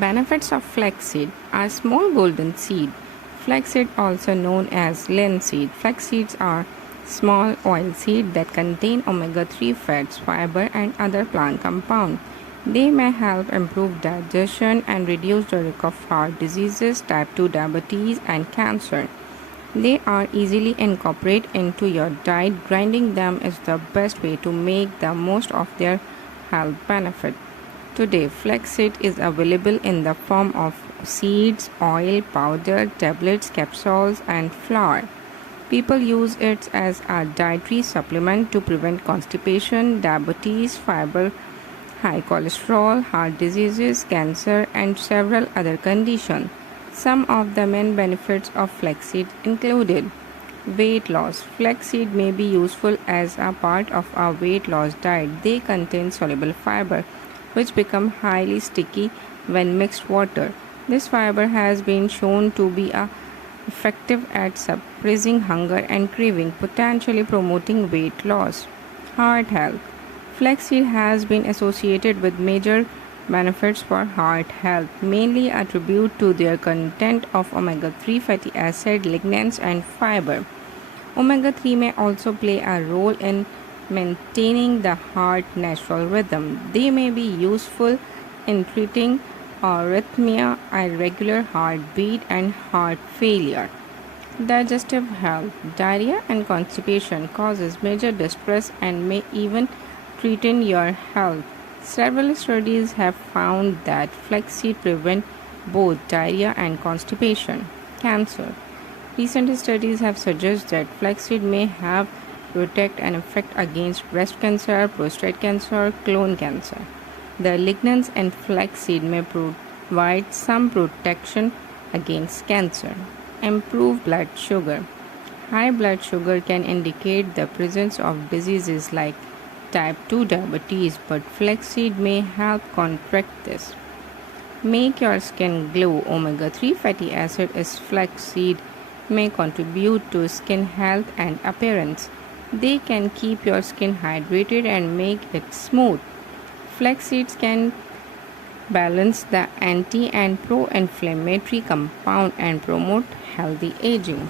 Benefits of flaxseed are small golden seed. Flaxseed, also known as linseed. Flax seeds are small oil seed that contain omega-3 fats, fiber, and other plant compounds. They may help improve digestion and reduce the risk of heart diseases, type 2 diabetes, and cancer. They are easily incorporated into your diet. Grinding them is the best way to make the most of their health benefit. Today, flaxseed is available in the form of seeds, oil, powder, tablets, capsules, and flour. People use it as a dietary supplement to prevent constipation, diabetes, fiber, high cholesterol, heart diseases, cancer, and several other conditions. Some of the main benefits of flaxseed included weight loss. Flaxseed may be useful as a part of a weight loss diet. They contain soluble fiber, which become highly sticky when mixed water. This fiber has been shown to be effective at suppressing hunger and craving, potentially promoting weight loss. Heart health. Flaxseed has been associated with major benefits for heart health, mainly attributed to their content of omega-3 fatty acid, lignans, and fiber. Omega-3 may also play a role in maintaining the heart's natural rhythm. They may be useful in treating arrhythmia, irregular heartbeat, and heart failure. Digestive health. Diarrhea and constipation causes major distress and may even threaten your health. Several studies have found that flaxseed prevent both diarrhea and constipation. Cancer. Recent studies have suggested that flaxseed may have protect an effect against breast cancer, prostate cancer, colon cancer. The lignans in flaxseed may provide some protection against cancer. Improve blood sugar. High blood sugar can indicate the presence of diseases like type 2 diabetes, but flaxseed may help contract this. Make your skin glow. Omega-3 fatty acid is flaxseed may contribute to skin health and appearance. They can keep your skin hydrated and make it smooth. Flax seeds can balance the anti and pro-inflammatory compound and promote healthy aging.